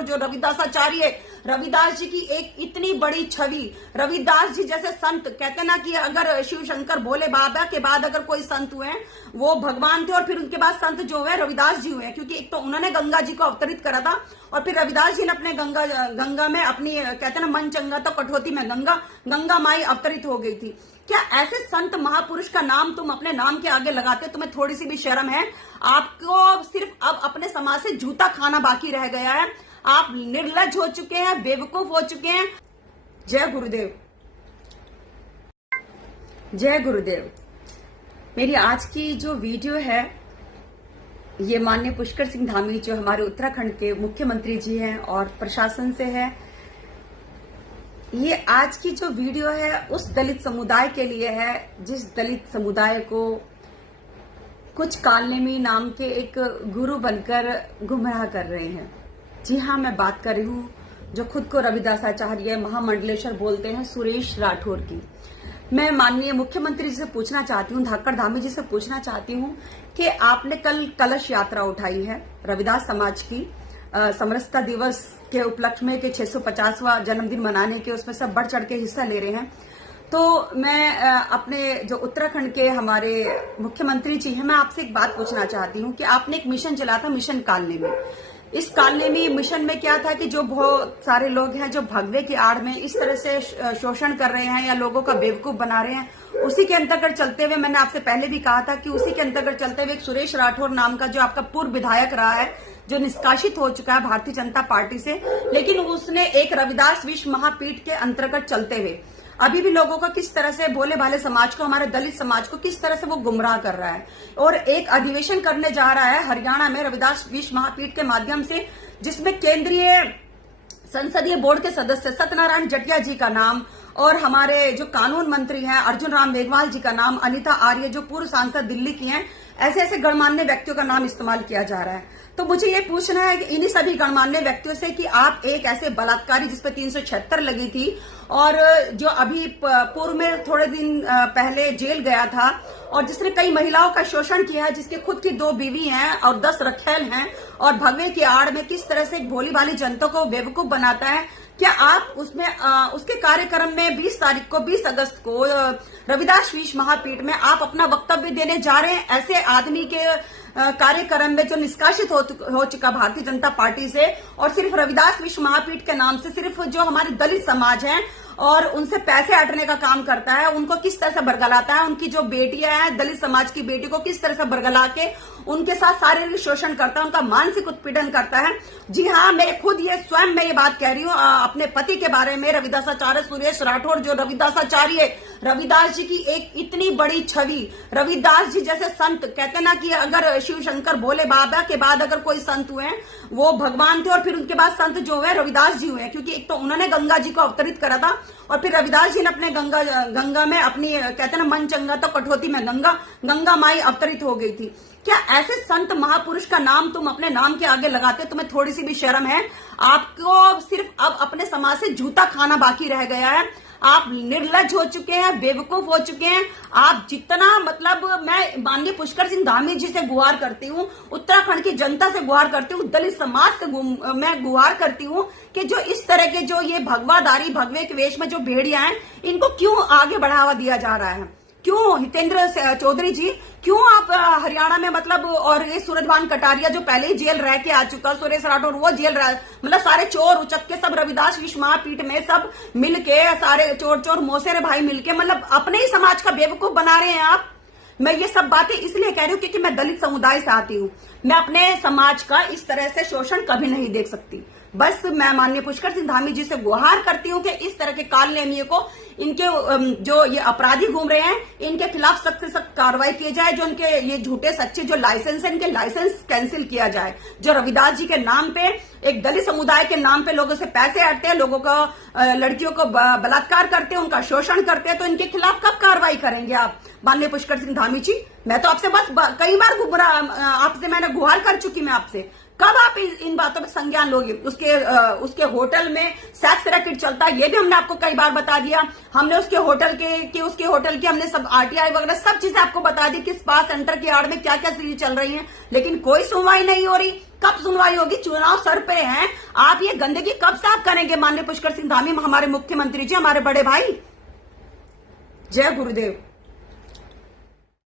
राठौर जो रविदासाचार्य, रविदास जी की एक इतनी बड़ी छवि, रविदास जी जैसे संत, कहते ना कि अगर शिव शंकर भोले बाबा के बाद अगर कोई संत हुए वो भगवान थे, और फिर उनके बाद संत जो हुए रविदास जी हुए, क्योंकि एक तो उन्होंने गंगा जी को अवतरित करा था, और फिर रविदास जी ने अपने गंगा में अपनी, कहते ना मन चंगा तो कटौती में गंगा माई अवतरित हो गई थी। क्या ऐसे संत महापुरुष का नाम तुम अपने नाम के आगे लगाते हो? तुम्हें थोड़ी सी भी शर्म है? आपको सिर्फ अब अपने समाज से जूता खाना बाकी रह गया है। आप निर्लज हो चुके हैं, बेवकूफ हो चुके हैं। जय गुरुदेव, जय गुरुदेव। मेरी आज की जो वीडियो है ये माननीय पुष्कर सिंह धामी जो हमारे उत्तराखंड के मुख्यमंत्री जी हैं और प्रशासन से है। ये आज की जो वीडियो है उस दलित समुदाय के लिए है जिस दलित समुदाय को कुछ कालनेमी नाम के एक गुरु बनकर गुमराह कर रहे हैं। जी हाँ, मैं बात कर रही हूँ जो खुद को रविदासाचार्य महामंडलेश्वर बोलते हैं, सुरेश राठौर की। मैं माननीय मुख्यमंत्री जी से पूछना चाहती हूँ, धाकड़ धामी जी से पूछना चाहती हूँ कि आपने कल कलश यात्रा उठाई है रविदास समाज की समरसता दिवस के उपलक्ष्य में के 650वां जन्मदिन मनाने के, उसमें सब बढ़ चढ़ के हिस्सा ले रहे हैं। तो मैं अपने जो उत्तराखंड के हमारे मुख्यमंत्री जी हैं, मैं आपसे एक बात पूछना चाहती हूँ कि आपने एक मिशन चला था, मिशन कालनेमी। इस कालनेमी मिशन में क्या था कि जो बहुत सारे लोग हैं जो भगवे की आड़ में इस तरह से शोषण कर रहे हैं या लोगों का बेवकूफ बना रहे हैं, उसी के अंतर्गत चलते हुए मैंने आपसे पहले भी कहा था कि उसी के अंतर्गत चलते हुए एक सुरेश राठौर नाम का जो आपका पूर्व विधायक रहा है, जो निष्कासित हो चुका है भारतीय जनता पार्टी से, लेकिन उसने एक रविदास विश्व महापीठ के अंतर्गत चलते हुए अभी भी लोगों का किस तरह से, भोले भाले समाज को, हमारे दलित समाज को किस तरह से वो गुमराह कर रहा है। और एक अधिवेशन करने जा रहा है हरियाणा में रविदास विश्व महापीठ के माध्यम से, जिसमें केंद्रीय संसदीय बोर्ड के सदस्य सत्यनारायण जटिया जी का नाम और हमारे जो कानून मंत्री हैं अर्जुन राम मेघवाल जी का नाम, अनिता आर्य जो पूर्व सांसद दिल्ली की हैं, ऐसे ऐसे गणमान्य व्यक्तियों का नाम इस्तेमाल किया जा रहा है। तो मुझे ये पूछना है कि इन्हीं सभी गणमान्य व्यक्तियों से कि आप एक ऐसे बलात्कारी जिसपे 376 लगी थी और जो अभी पूर्व में थोड़े दिन पहले जेल गया था और जिसने कई महिलाओं का शोषण किया है, जिसके खुद की 2 बीवी हैं और 10 रखेल हैं, और भगवे की आड़ में किस तरह से एक भोली भाली जनता को बेवकूफ बनाता है, क्या आप उसमें उसके कार्यक्रम में 20 तारीख को, 20 अगस्त को रविदास विश्व महापीठ में आप अपना वक्तव्य देने जा रहे हैं? ऐसे आदमी के कार्यक्रम में जो निष्कासित हो चुका भारतीय जनता पार्टी से, और सिर्फ रविदास विश्व महापीठ के नाम से सिर्फ जो हमारे दलित समाज हैं और उनसे पैसे हटने का काम करता है, उनको किस तरह से बरगलाता है, उनकी जो बेटियां हैं दलित समाज की बेटी को किस तरह से बरगला के उनके साथ शारीरिक शोषण करता है, उनका मानसिक उत्पीड़न करता है। जी हाँ, मैं खुद ये स्वयं मैं ये बात कह रही हूँ अपने पति के बारे में, रविदासाचार्य सुरेश राठौर जो रविदासाचार्य, रविदास जी की एक इतनी बड़ी छवि, रविदास जी जैसे संत, कहते ना कि अगर शिव शंकर भोले बाबा के बाद अगर कोई संत हुए वो भगवान थे, और फिर उनके बाद संत जो हुए रविदास जी हुए, क्योंकि एक तो उन्होंने गंगा जी को अवतरित करा था, और फिर रविदास जी ने अपने गंगा में अपनी, कहते ना मन चंगा तो कटौती में गंगा माई अवतरित हो गई थी। क्या ऐसे संत महापुरुष का नाम तुम अपने नाम के आगे लगाते हो? तुम्हें थोड़ी सी भी शर्म है? आपको सिर्फ अब अपने समाज से जूता खाना बाकी रह गया है। आप निर्लज हो चुके हैं, बेवकूफ हो चुके हैं। आप जितना, मतलब मैं माननीय पुष्कर सिंह धामी जी से गुहार करती हूँ, उत्तराखंड की जनता से गुहार करती हूँ, दलित समाज से मैं गुहार करती हूँ कि जो इस तरह के जो ये भगवाधारी भगवे के वेश में जो भेड़िया हैं, इनको क्यों आगे बढ़ावा दिया जा रहा है? क्यों हितेंद्र चौधरी जी, क्यों आप हरियाणा में, मतलब, और ये सूरजभान कटारिया जो पहले ही जेल रह के आ चुका, सुरेश राठौर वो जेल रह, मतलब सारे चोर उचक के सब रविदास विश्व महापीठ में सब मिलके, सारे चोर मोसेरे भाई मिलके, मतलब अपने ही समाज का बेवकूफ बना रहे हैं आप। मैं ये सब बातें इसलिए कह रही हूँ क्योंकि मैं दलित समुदाय से आती हूँ। मैं अपने समाज का इस तरह से शोषण कभी नहीं देख सकती। बस मैं माननीय पुष्कर सिंह धामी जी से गुहार करती हूँ कि इस तरह के कालनेमियों को, इनके जो ये अपराधी घूम रहे हैं, इनके खिलाफ सख्त से सख्त कार्रवाई की जाए। जो इनके ये झूठे सच्चे जो लाइसेंस है, इनके लाइसेंस कैंसिल किया जाए। जो रविदास जी के नाम पे, एक दलित समुदाय के नाम पे लोगों से पैसे हटते हैं, लोगों को, लड़कियों को बलात्कार करते हैं, उनका शोषण करते हैं, तो इनके खिलाफ कब कार्रवाई करेंगे आप माननीय पुष्कर सिंह धामी जी? मैं तो आपसे बस कई बार आपसे मैंने गुहार कर चुकी, मैं आपसे कब आप इन बातों पे संज्ञान लोगे? उसके होटल में सेक्स रैकेट चलता है, ये भी हमने आपको कई बार बता दिया। हमने उसके होटल के हमने सब आरटीआई वगैरह सब चीजें आपको बता दी कि स्पा सेंटर की आड़ में क्या क्या चीजें चल रही हैं, लेकिन कोई सुनवाई नहीं हो रही। कब सुनवाई होगी? चुनाव सर पे हैं, आप ये गंदगी कब साफ करेंगे माननीय पुष्कर सिंह धामी, हमारे मुख्यमंत्री जी, हमारे बड़े भाई? जय गुरुदेव।